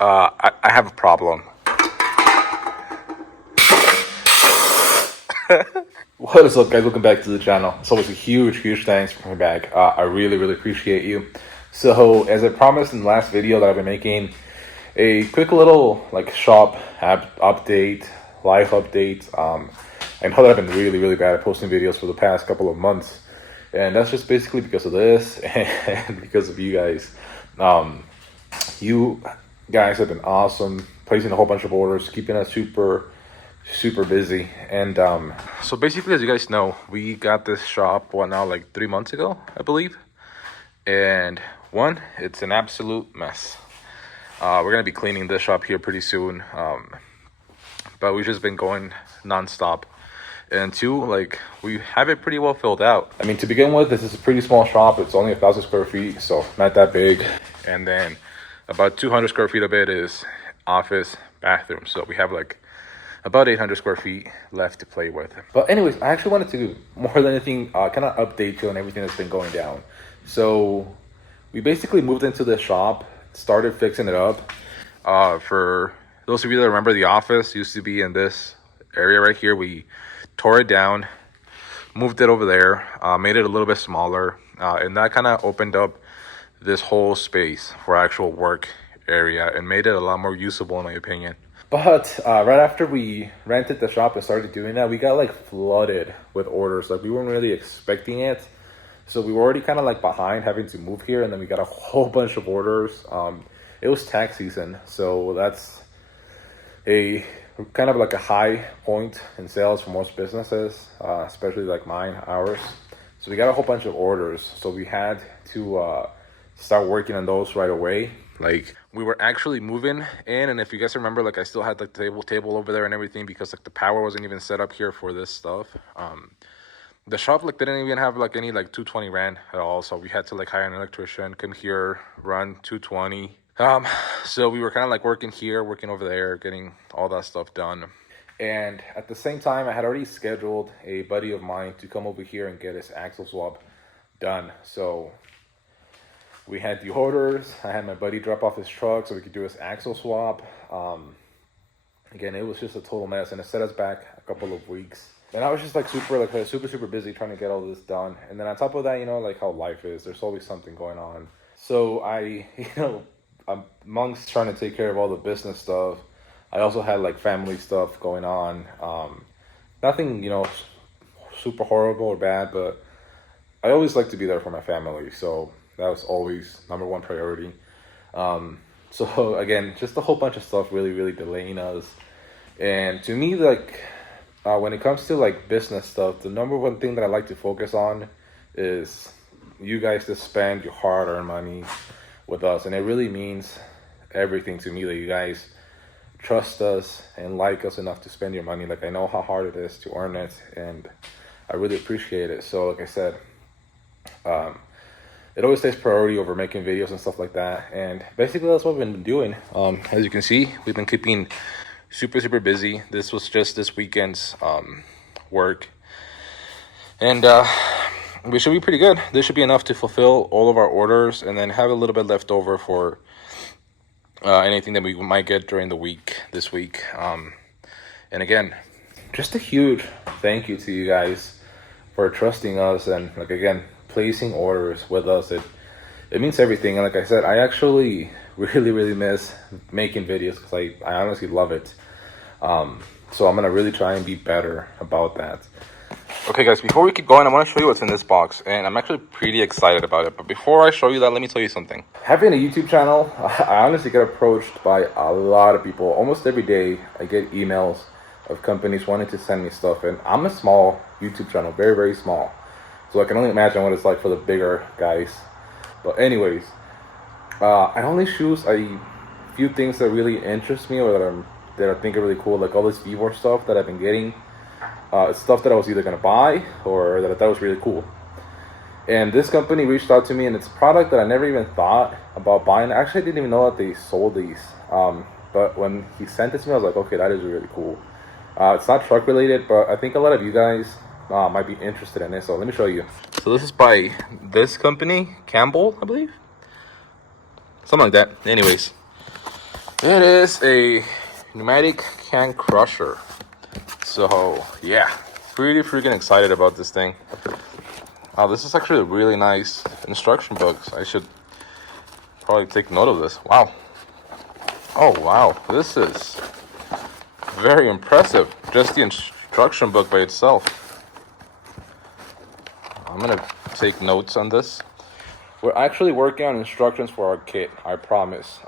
I have a problem. What is up, guys? Welcome back to the channel. It's always a huge thanks for coming back. I really appreciate you. So, as I promised in the last video that I've been making a quick little like shop app update, life update. I know that I've been really bad at posting videos for the past couple of months, and that's just basically because of this and because of you guys. You guys have been awesome, placing a whole bunch of orders, keeping us super busy. And so basically, as you guys know, we got this shop like 3 months ago, I believe. And it's an absolute mess. We're gonna be cleaning this shop here pretty soon, but we've just been going nonstop. And two, like, we have it pretty well filled out. I mean, to begin with, this is a pretty small shop. It's only 1,000 square feet, so not that big. And then about 200 square feet of it is office, bathroom. So we have like about 800 square feet left to play with. But anyways, I actually wanted to, more than anything, kind of update you on everything that's been going down. So we basically moved into the shop, started fixing it up. For those of you that remember, the office used to be in this area right here. We tore it down, moved it over there, made it a little bit smaller, and that kind of opened up this whole space for actual work area and made it a lot more usable, in my opinion. But right after we rented the shop and started doing that, we got like flooded with orders. Like, we weren't really expecting it, so we were already kind of like behind having to move here, and then we got a whole bunch of orders. It was tax season, so that's a kind of like a high point in sales for most businesses, especially like ours. So we got a whole bunch of orders, so we had to start working on those right away. Like, we were actually moving in, and if you guys remember, like, I still had like the table over there and everything, because like the power wasn't even set up here for this stuff. The shop like didn't even have like any like 220 rand at all, so we had to like hire an electrician, come here, run 220. So we were kind of like working here, working over there, getting all that stuff done. And at the same time, I had already scheduled a buddy of mine to come over here and get his axle swap done. So we had the orders. I had my buddy drop off his truck so we could do his axle swap. Again, it was just a total mess, and it set us back a couple of weeks. And I was just like super busy trying to get all this done. And then on top of that, you know, like how life is, there's always something going on. So amongst trying to take care of all the business stuff, I also had like family stuff going on. Nothing, super horrible or bad, but I always like to be there for my family. So that was always number one priority. So again, just a whole bunch of stuff really delaying us. And to me, like, when it comes to like business stuff, the number one thing that I like to focus on is you guys to spend your hard-earned money with us. And it really means everything to me that you guys trust us and like us enough to spend your money. Like, I know how hard it is to earn it, and I really appreciate it. So like I said, it always takes priority over making videos and stuff like that. And basically that's what we've been doing. As you can see, we've been keeping super busy. This was just this weekend's work, and we should be pretty good. This should be enough to fulfill all of our orders, and then have a little bit left over for anything that we might get during the week this week. And again, just a huge thank you to you guys for trusting us, and like, again, placing orders with us. It means everything. And like I said, I actually really miss making videos, because I honestly love it. So I'm gonna really try and be better about that. Okay guys, before we keep going, I want to show you what's in this box, and I'm actually pretty excited about it. But before I show you that, let me tell you something. Having a YouTube channel, I honestly get approached by a lot of people. Almost every day I get emails of companies wanting to send me stuff, and I'm a small YouTube channel, very small. So I can only imagine what it's like for the bigger guys. But anyways, I only choose a few things that really interest me, or that I think are really cool. Like all this Vivor stuff that I've been getting. It's stuff that I was either going to buy or that I thought was really cool. And this company reached out to me, and it's a product that I never even thought about buying. Actually, I didn't even know that they sold these. But when he sent it to me, I was like, okay, that is really cool. It's not truck related, but I think a lot of you guys might be interested in it. So let me show you. So this is by this company, Campbell, I believe. Something like that. Anyways, It is a pneumatic can crusher. So yeah, pretty freaking excited about this thing. Wow, this is actually a really nice instruction book. I should probably take note of this. Wow. Oh wow, this is very impressive. Just the instruction book by itself. I'm gonna take notes on this. We're actually working on instructions for our kit, I promise.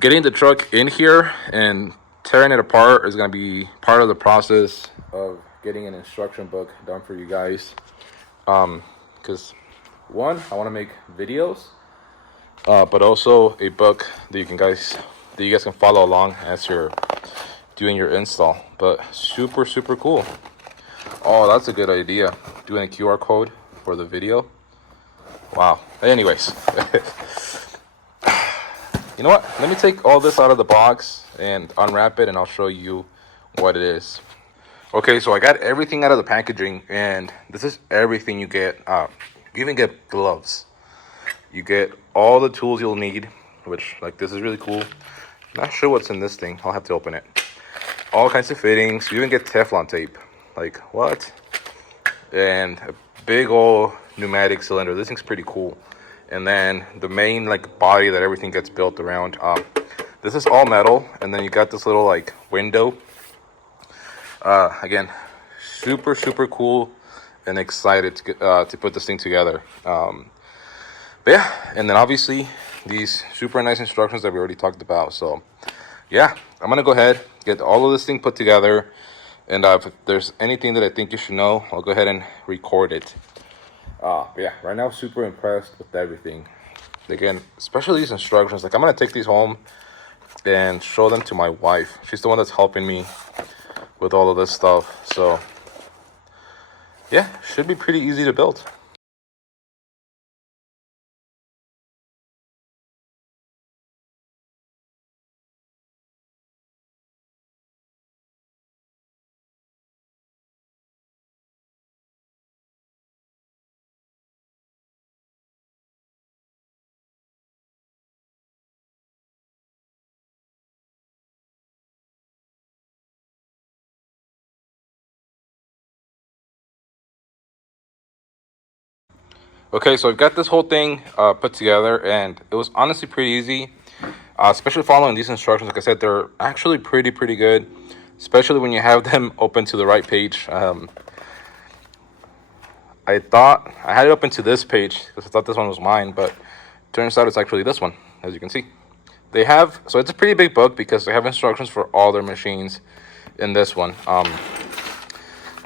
Getting the truck in here and tearing it apart is going to be part of the process of getting an instruction book done for you guys. Because one, I want to make videos, but also a book that you guys can follow along as you're doing your install. But super cool. Oh, that's a good idea. Doing a QR code for the video. Wow. Anyways. You know what? Let me take all this out of the box and unwrap it, and I'll show you what it is. Okay, so I got everything out of the packaging, and this is everything you get. You even get gloves. You get all the tools you'll need, which, like, this is really cool. Not sure what's in this thing. I'll have to open it. All kinds of fittings. You even get Teflon tape. Like, what? And a big old pneumatic cylinder. This thing's pretty cool. And then the main, like, body that everything gets built around. This is all metal, and then you got this little, like, window. Again, super cool, and excited to put this thing together. But yeah, and then obviously these super nice instructions that we already talked about. So yeah, I'm gonna go ahead, get all of this thing put together, and if there's anything that I think you should know, I'll go ahead and record it. But yeah, right now super impressed with everything. Again, especially these instructions. Like, I'm gonna take these home and show them to my wife. She's the one that's helping me with all of this stuff. So yeah, should be pretty easy to build. Okay, so I've got this whole thing put together, and it was honestly pretty easy, especially following these instructions. Like I said, they're actually pretty good, especially when you have them open to the right page. I thought I had it open to this page because I thought this one was mine, but turns out it's actually this one, as you can see. They have, so it's a pretty big book because they have instructions for all their machines in this one.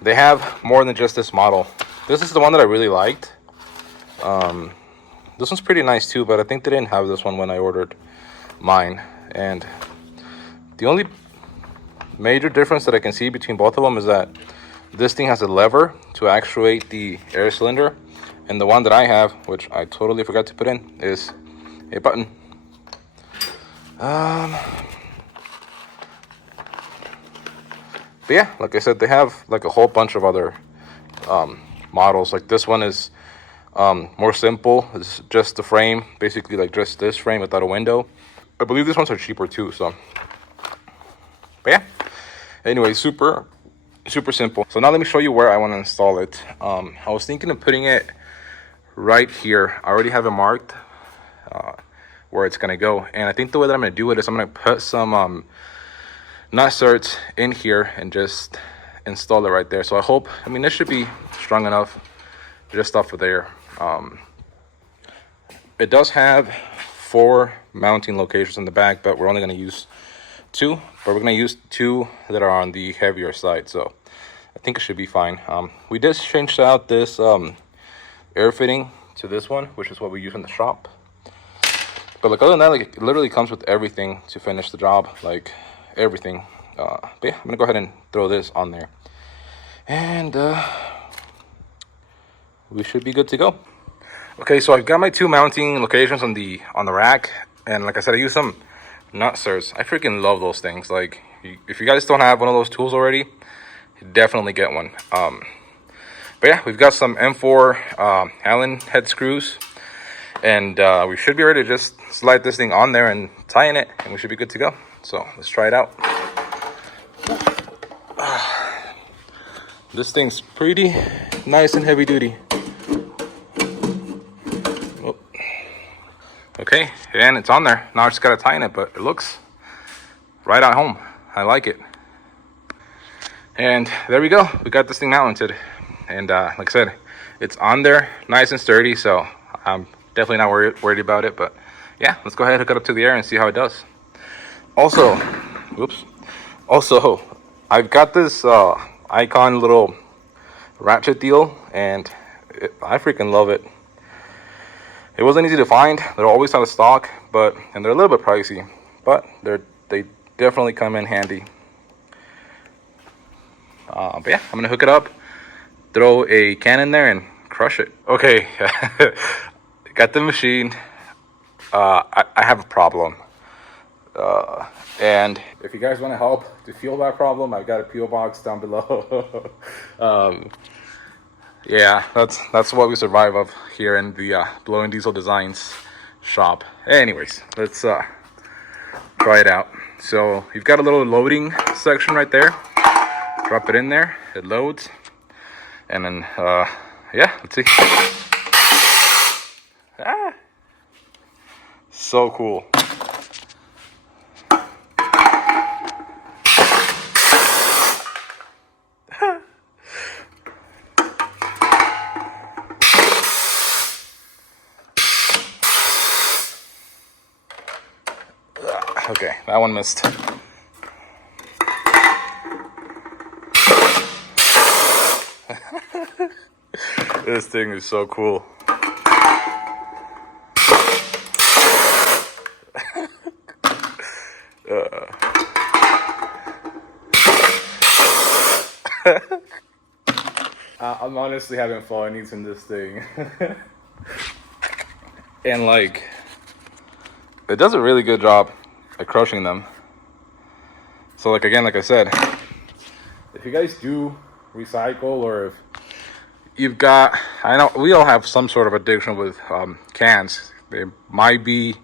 They have more than just this model. This is the one that I really liked. This one's pretty nice too, but I think they didn't have this one when I ordered mine. And the only major difference that I can see between both of them is that this thing has a lever to actuate the air cylinder, and the one that I have, which I totally forgot to put in, is a button. But yeah, like I said, they have like a whole bunch of other models. Like this one is more simple. It's just the frame, basically like just this frame without a window. I believe these ones are cheaper too. So, but yeah. Anyway, super simple. So now let me show you where I want to install it. I was thinking of putting it right here. I already have it marked where it's gonna go, and I think the way that I'm gonna do it is I'm gonna put some nut certs in here and just install it right there. So I mean, this should be strong enough just off of there. It does have 4 mounting locations in the back, but we're only going to use 2. But we're going to use 2 that are on the heavier side, so I think it should be fine. We just changed out this air fitting to this one, which is what we use in the shop. But like, other than that, like, it literally comes with everything to finish the job, like everything. But yeah, I'm gonna go ahead and throw this on there, and we should be good to go. Okay, so I've got my 2 mounting locations on the rack, and like I said, I use some nut certs. I freaking love those things. Like, if you guys don't have one of those tools already, definitely get one. But yeah, we've got some M4 Allen head screws, And we should be ready to just slide this thing on there and tighten it, and we should be good to go. So let's try it out. This thing's pretty nice and heavy duty. Oh. Okay, and it's on there. Now I just gotta tighten it, but it looks right at home. I like it. And there we go. We got this thing mounted. And like I said, it's on there, nice and sturdy, so I'm definitely not worried about it. But yeah, let's go ahead, hook it up to the air and see how it does. Also, I've got this Icon little ratchet deal, and I freaking love it. It wasn't easy to find. They're always out of stock, and they're a little bit pricey, but they definitely come in handy. But yeah, I'm gonna hook it up, throw a can in there, and crush it. Okay, got the machine. I have a problem. And if you guys want to help to fuel that problem, I've got a PO box down below. Yeah, that's what we survive of here in the Blowing Diesel Designs shop. Anyways, let's try it out. So you've got a little loading section right there. Drop it in there, it loads, and then yeah, let's see. So cool. Okay, that one missed. This thing is so cool. I'm honestly having fun using this thing. And like, it does a really good job at crushing them. So like, again, like I said, if you guys do recycle, or if you've got, I know we all have some sort of addiction with cans. They might be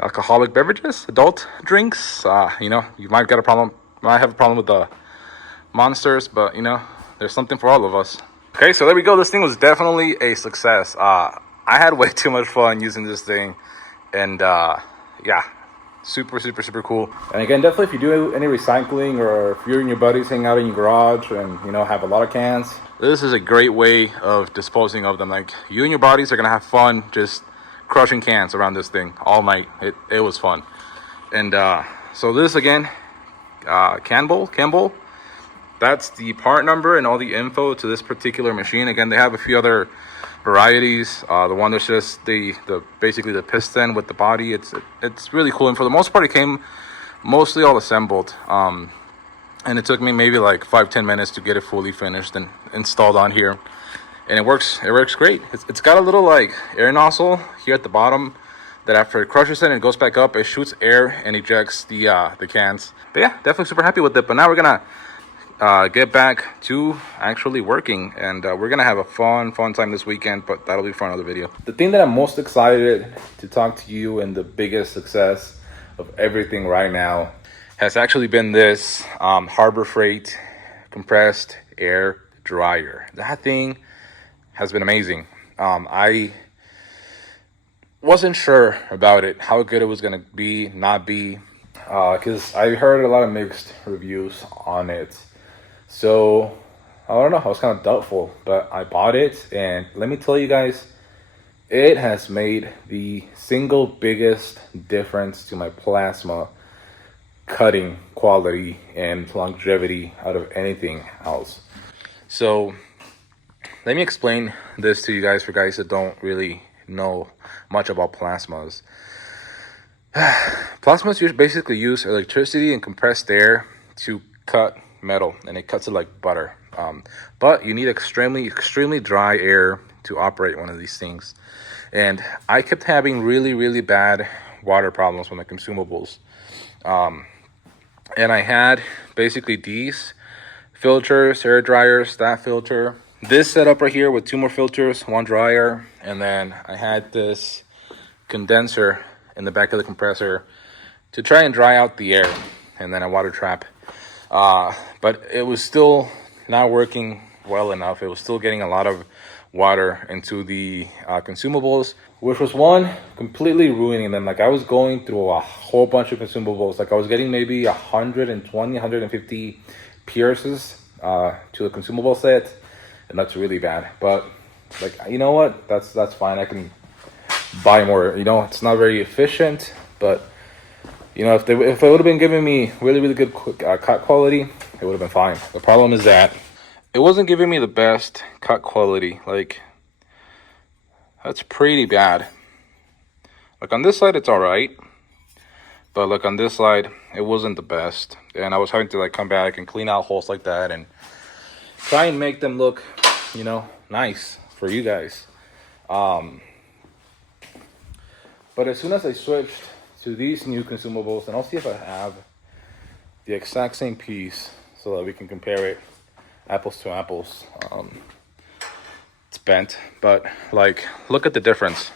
alcoholic beverages, adult drinks. You know, you might have a problem with the monsters, but you know, there's something for all of us. Okay, so there we go. This thing was definitely a success. I had way too much fun using this thing, and yeah, super cool. And again, definitely if you do any recycling, or if you and your buddies hang out in your garage and you know have a lot of cans, this is a great way of disposing of them. Like, you and your buddies are gonna have fun just crushing cans around this thing all night. It was fun. And so this again, Campbell, that's the part number and all the info to this particular machine. Again, they have a few other varieties. The one that's just the basically the piston with the body. It's really cool, and for the most part it came mostly all assembled. And it took me maybe like 5-10 minutes to get it fully finished and installed on here, and it works great. It's got a little like air nozzle here at the bottom that after it crushes it and it goes back up, it shoots air and ejects the cans. But yeah, definitely super happy with it. But now we're gonna get back to actually working, and we're gonna have a fun time this weekend, but that'll be for another video. The thing that I'm most excited to talk to you, and the biggest success of everything right now, has actually been this Harbor Freight compressed air dryer. That thing has been amazing. I wasn't sure about it, how good it was gonna be, not be, because I heard a lot of mixed reviews on it. So I don't know, I was kind of doubtful, but I bought it, and let me tell you guys, it has made the single biggest difference to my plasma cutting quality and longevity out of anything else. So let me explain this to you guys, for guys that don't really know much about plasmas. Plasmas basically use electricity and compressed air to cut metal, and it cuts it like butter. But you need extremely dry air to operate one of these things. And I kept having really bad water problems with my consumables. And I had basically these filters, air dryers, that filter, this setup right here with 2 more filters, 1 dryer, and then I had this condenser in the back of the compressor to try and dry out the air, and then a water trap. But it was still not working well enough. It was still getting a lot of water into the consumables, which was completely ruining them. Like, I was going through a whole bunch of consumables. Like, I was getting maybe 120, 150 pierces to the consumable set, and that's really bad. But like, you know what? That's fine. I can buy more. You know, it's not very efficient, but you know, if it would have been giving me really good cut quality, it would have been fine. The problem is that it wasn't giving me the best cut quality. Like, that's pretty bad. Like, on this side, it's all right, but like on this side, it wasn't the best. And I was having to like come back and clean out holes like that and try and make them look, you know, nice for you guys. But as soon as I switched to these new consumables, and I'll see if I have the exact same piece so that we can compare it apples to apples. It's bent, but like, look at the difference.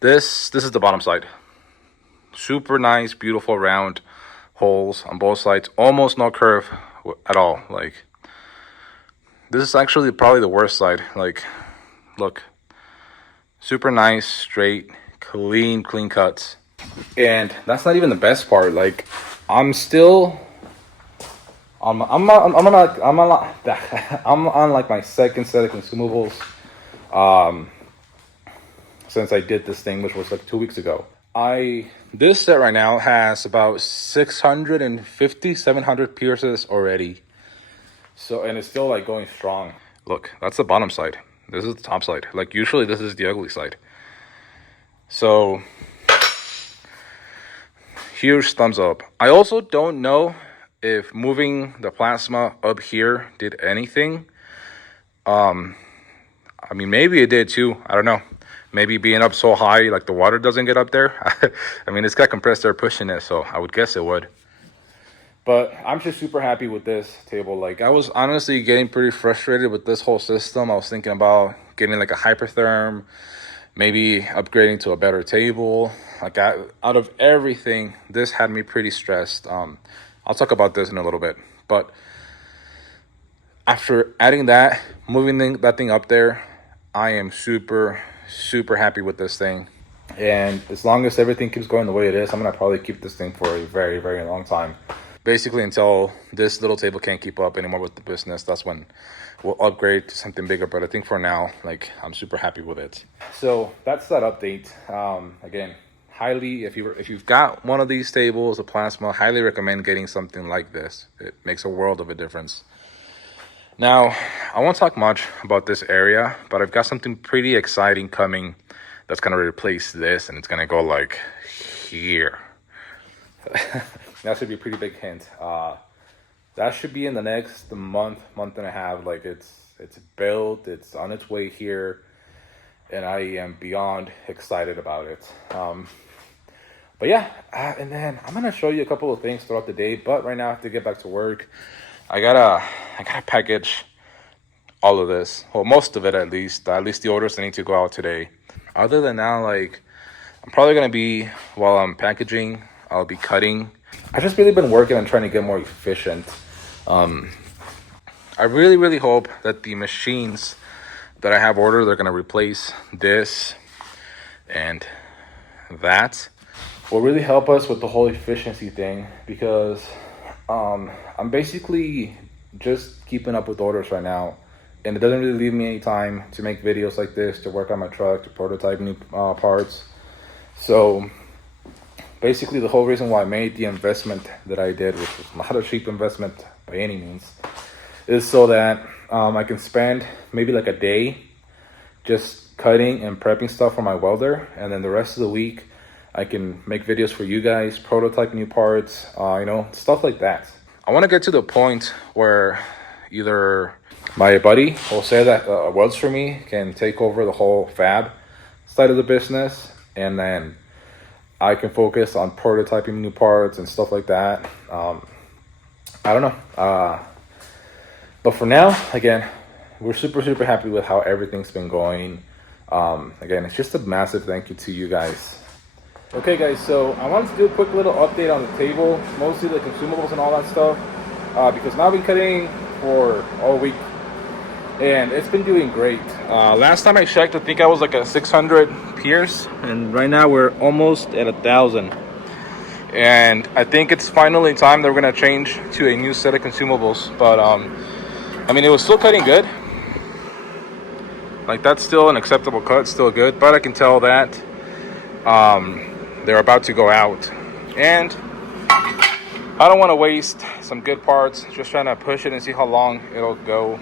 This is the bottom side. Super nice, beautiful round holes on both sides, almost no curve at all. Like, this is actually probably the worst side. Like, look, super nice, straight, clean cuts. And that's not even the best part. Like, I'm on like my second set of consumables since I did this thing, which was like 2 weeks ago. This set right now has about 650, 700 pierces already. So, and it's still like going strong. Look, that's the bottom side. This is the top side. Like, usually this is the ugly side. So, huge thumbs up. I also don't know if moving the plasma up here did anything. I mean, maybe it did too. I don't know. Maybe being up so high, like the water doesn't get up there. I mean, it's got compressed air pushing it, so I would guess it would. But I'm just super happy with this table. Like, I was honestly getting pretty frustrated with this whole system. I was thinking about getting like a hypertherm, maybe upgrading to a better table. Like, out of everything, this had me pretty stressed. I'll talk about this in a little bit. But after adding that, moving that thing up there, I am super happy with this thing. And as long as everything keeps going the way it is, I'm going to probably keep this thing for a very long time. Basically, until this little table can't keep up anymore with the business, that's when we'll upgrade to something bigger. But I think for now, like, I'm super happy with it. So that's that update. Again, highly, if you've got one of these tables, a plasma, highly recommend getting something like this. It makes a world of a difference. Now, I won't talk much about this area, but I've got something pretty exciting coming that's going to replace this, and it's going to go like here. That should be a pretty big hint. That should be in the next month and a half. Like, it's built, it's on its way here, and I am beyond excited about it. But yeah, and then I'm gonna show you a couple of things throughout the day. But right now I have to get back to work. I gotta package all of this. Well, most of it at least. At least the orders that need to go out today. Other than that, like, I'm probably gonna be, while I'm packaging, I'll be cutting. I've just really been working on trying to get more efficient. I really hope that the machines that I have ordered, they're gonna replace this and that. Will really help us with the whole efficiency thing, because I'm basically just keeping up with orders right now, and it doesn't really leave me any time to make videos like this, to work on my truck, to prototype new parts. So basically, the whole reason why I made the investment that I did, which was not a cheap investment by any means, is so that I can spend maybe like a day just cutting and prepping stuff for my welder, and then the rest of the week I can make videos for you guys, prototype new parts, you know, stuff like that. I want to get to the point where either my buddy Jose that welds for me can take over the whole fab side of the business, and then I can focus on prototyping new parts and stuff like that. I don't know. But for now, again, we're super happy with how everything's been going. Again, it's just a massive thank you to you guys. Okay guys, so I wanted to do a quick little update on the table, mostly the consumables and all that stuff, because now I've been cutting for all week and it's been doing great. Last time I checked, I think I was like at 600 piers, and right now we're almost at 1,000. And I think it's finally time that we're gonna change to a new set of consumables. But I mean, it was still cutting good. Like, that's still an acceptable cut, still good. But I can tell that they're about to go out, and I don't want to waste some good parts just trying to push it and see how long it'll go.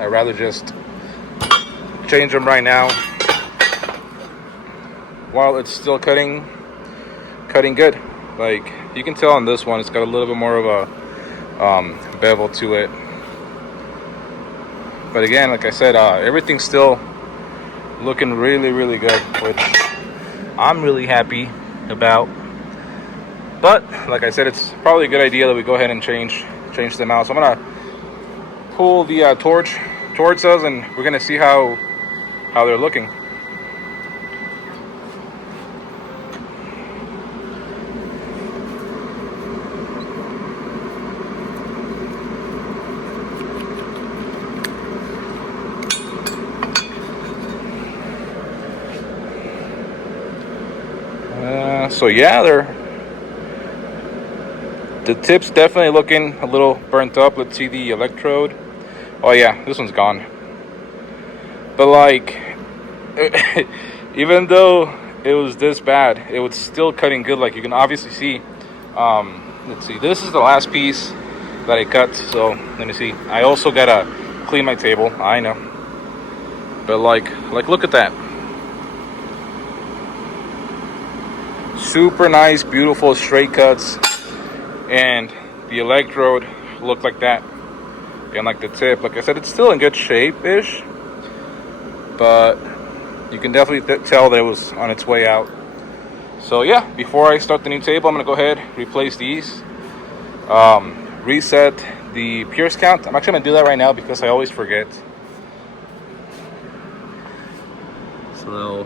I'd rather just change them right now while it's still cutting good. Like, you can tell on this one, it's got a little bit more of a bevel to it. But again, like I said, everything's still looking really good, which I'm really happy about. But like I said, it's probably a good idea that we go ahead and change them out. So I'm gonna pull the torch towards us, and we're gonna see how they're looking. So yeah, the tip's definitely looking a little burnt up. Let's see the electrode. Oh yeah, this one's gone. But like, even though it was this bad, it was still cutting good. Like, you can obviously see. Let's see, this is the last piece that I cut. So let me see. I also gotta clean my table, I know. But like look at that. Super nice, beautiful straight cuts, and the electrode looked like that, and like the tip, like I said, it's still in good shape-ish, but you can definitely tell that it was on its way out. So yeah, before I start the new table, I'm gonna go ahead, replace these, reset the pierce count. I'm actually gonna do that right now because I always forget. So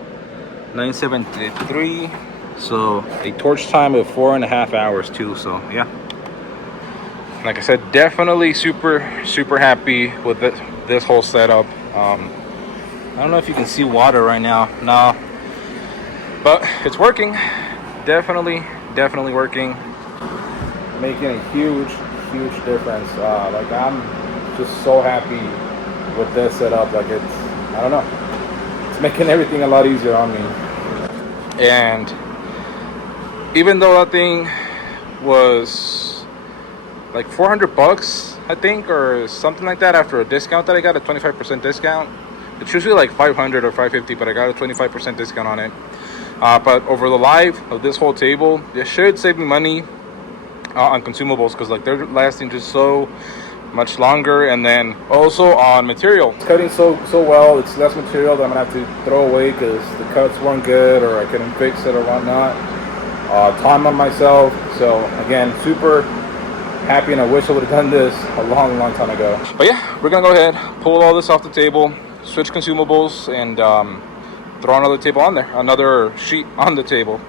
973. So a torch time of 4.5 hours too. So yeah, like I said, definitely super happy with this whole setup. I don't know if you can see water right now. No, but it's working. Definitely working. Making a huge difference. Like, I'm just so happy with this setup. Like, it's, I don't know, it's making everything a lot easier on me. And even though that thing was like $400, I think, or something like that, after a discount that I got, a 25% discount. It's usually like 500 or 550, but I got a 25% discount on it. But over the life of this whole table, it should save me money on consumables, because like they're lasting just so much longer. And then also on material, it's cutting so well. It's less material that I'm gonna have to throw away because the cuts weren't good, or I couldn't fix it or whatnot. Time on myself. So again, super happy, and I wish I would have done this a long time ago. But yeah, we're gonna go ahead, pull all this off the table, switch consumables, and throw another table on there, another sheet on the table.